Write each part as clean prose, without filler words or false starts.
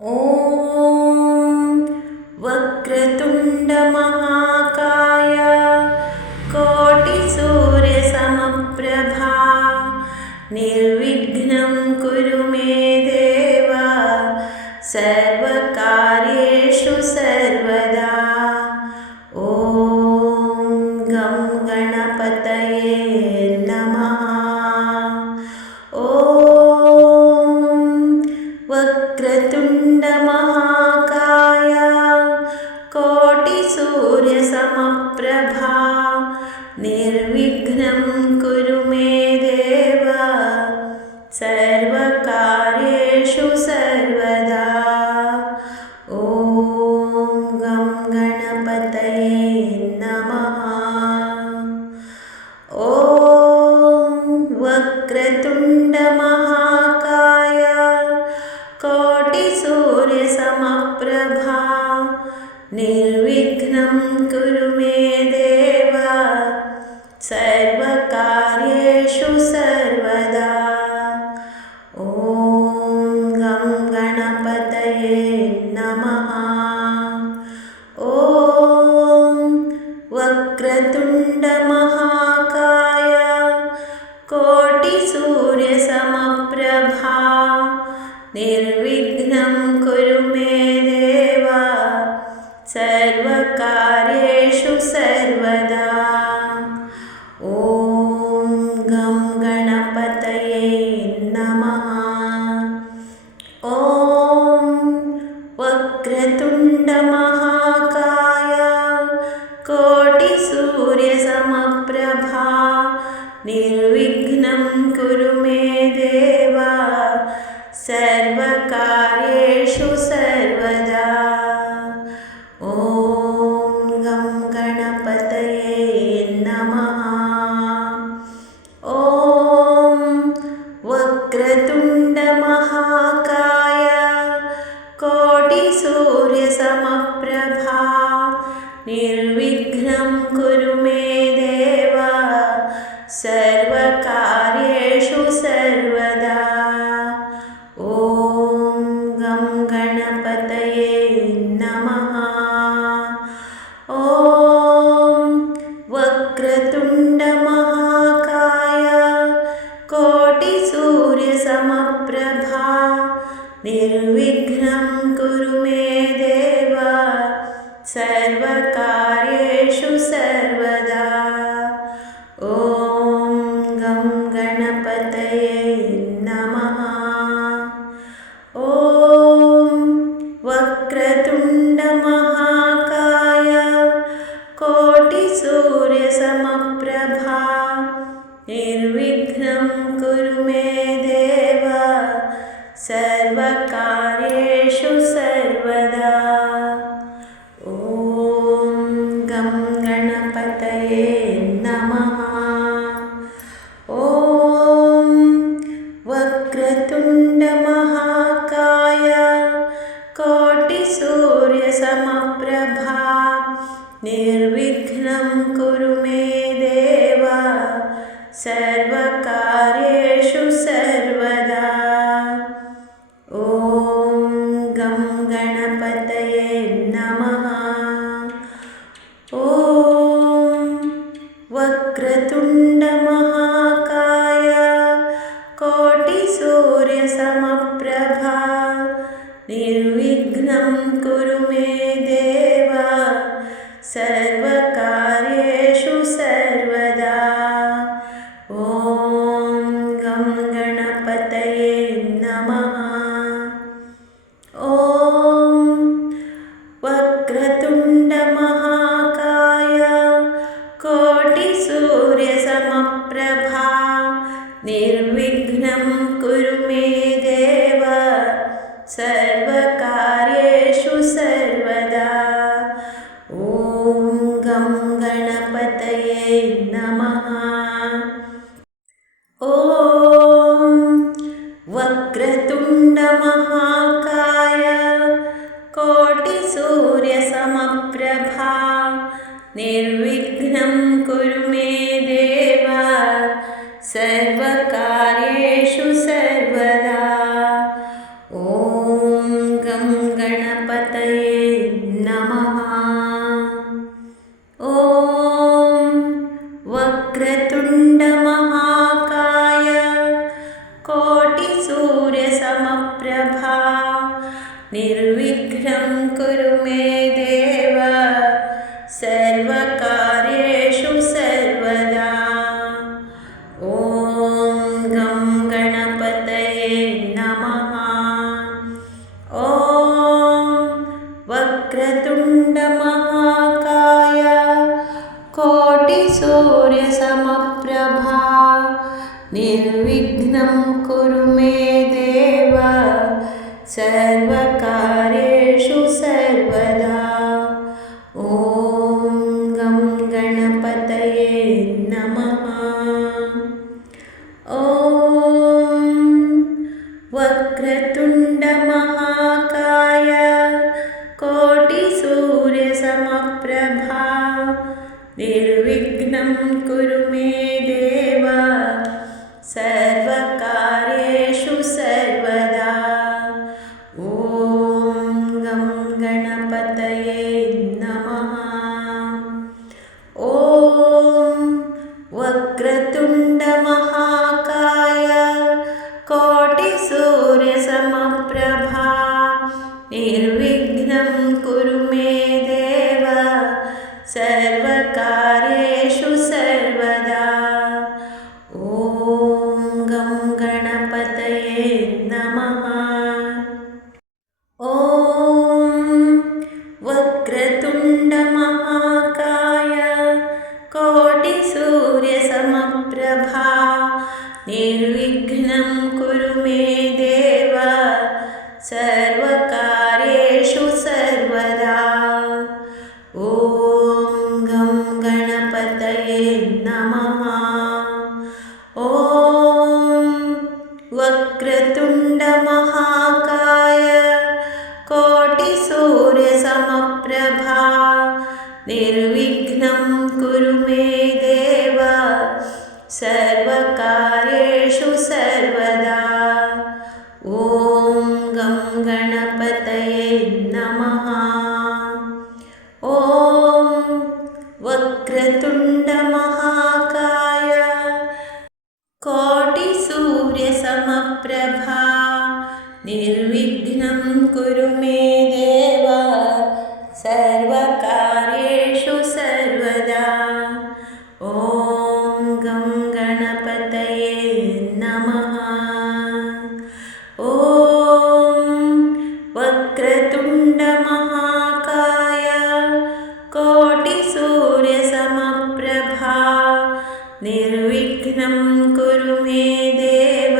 ॐ वक्रतुण्ड महाकाय कोटिसूर्यसमप्रभा निर्विघ्नं कुरु मे देव सर्वकार्येषु सर्वदा। ॐ गं गणपतये नमः। ॐ वक्रतुण्ड महाकाय कोटिसूर्यसमप्रभा निर्विघ्नं कुरु मे देव सर्वकार्येषु सर्वदा। ॐ गं गणपतये नमः। ॐ वक्रतुण्ड महाकाय कोटिसूर्यसमप्रभा निर्विघ्नं कुरु मे देव सर्वकार्येषु सर्वदा। ॐ गं गणपतये नमः। ॐ वक्रतुण्ड महाकाय कोटिसूर्यसमप्रभा निर्विघ्नं कुरु मे देव सर्वकार्येषु सर्वदा। ॐ गं गणपतये नमः। ॐ वक्रतुण्ड महाकाय कोटिसूर्यसमप्रभा निर्विघ्नं कुरु मे देव सर्वकार्येषु सर्वदा। ॐ गं गणपतये नमः। ॐ वक्रतुण्ड महाकाय कोटिसूर्यसमप्रभा निर्विघ्नं कुरु मे देव सर्वकार्येषु सर्वदा। ॐ गं गणपतये नमः। ॐ वक्रतुण्ड महाकाय कोटिसूर्यसमप्रभा निर्विघ्नं कुरु मे देव सर्वकार्येषु सर्वदा। ॐ गं गणपतये नमः। ॐ वक्रतुण्ड महाकाय कोटिसूर्यसमप्रभा निर्विघ्नं कुरु मे देव सर्वकार्येषु सर्वदा। ॐ गं गणपतये नमः। ॐ वक्रतुण्ड महाकाय कोटिसूर्यसमप्रभा निर्विघ्नं कुरु मे देव सर्वकार्येषु सर्वदा। ॐ गं गणपतये नमः। ॐ वक्रतुण्ड महाकाय कोटिसूर्यसमप्रभा निर्विघ्नं कुरु मे देव सर्वकार्येषु सर्वदा। ॐ गं गणपतये नमः। ॐ वक्रतुण्ड महाकाय कोटिसूर्यसमप्रभा निर्विघ्नं कुरु मे देव सर्वकार्येषु सर्वदा। ॐ गं गणपतये नमः। ॐ वक्रतुण्ड महाकाय कोटिसूर्यसमप्रभा निर्विघ्नं कुरु मे देव सर्वकार्येषु सर्वदा। ॐ गं निर्विघ्नं कुरु मे देव सर्वकार्येषु सर्वदा। ॐ गं गणपतये नमः। ॐ वक्रतुण्डमहाकाय कोटिसूर्यसमप्रभा निर्विघ्नं कुरु मे देव सर्वकार्येषु सर्वदा। ॐ गं गणपतये नमः। ॐ वक्रतुण्डमहाकाय कोटिसूर्यसमप्रभा निर्विघ्नं कुरु मे देव सर्वकार्येषु सर्वदा। ॐ गं गणपतये नमः। ॐ वक्रतुण्डमहाकाय कोटिसूर्यसमप्रभा निर्विघ्नं कुरु मे देव सर्वकार्येषु सर्वदा। ॐ गं गणपतये नमः। ॐ वक्रतुण्डमहाकाय कोटिसूर्यसमप्रभा निर्विघ्नं कुरु मे देव सर्वकार्येषु सर्वदा। ॐ गं गणपतये नमः। ॐ वक्रतुण्डमहाकाय कोटिसूर्यसमप्रभा निर्विघ्नं कुरु मे देव सर्वकार्येषु सर्वदा। ॐ गं गणपतये नमः। ॐ वक्रतुण्डमहाकाय कोटिसूर्यसमप्रभा निर्विघ्नं कुरु मे देव सर्वकार्येषु सर्वदा। ॐ गं गणपतये नमः। ॐ वक्रतुण्डमहाकाय कोटिसूर्यसमप्रभा निर्विघ्नं कुरु मे देव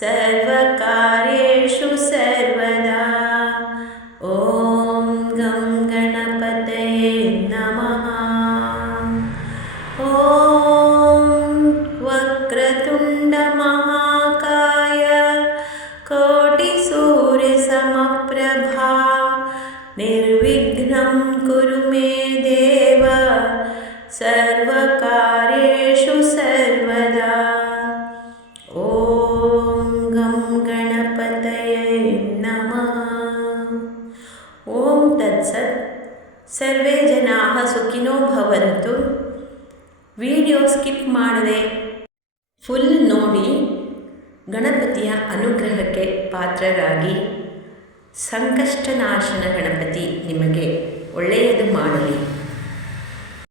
सर्वकार्येषु सर्वदा। ॐ गं गणपतये नमः। ॐ वक्रतुण्डमहाकाय कोटिसूर्यसमप्रभा निर्विघ्नं कुरु मे देव सर्वकार्येषु सर्वदा। ॐ गं गणपतये नमः। ॐ तत्सत्। सर्वे जनाः सुखिनो भवन्तु। ವಿಡಿಯೋ ಸ್ಕಿಪ್ ಮಾಡದೆ ಫುಲ್ ನೋಡಿ ಗಣಪತಿಯ ಅನುಗ್ರಹಕ್ಕೆ ಪಾತ್ರರಾಗಿ ಸಂಕಷ್ಟನಾಶನ ಗಣಪತಿ ನಿಮಗೆ ಒಳ್ಳೆಯದು ಮಾಡಲಿ.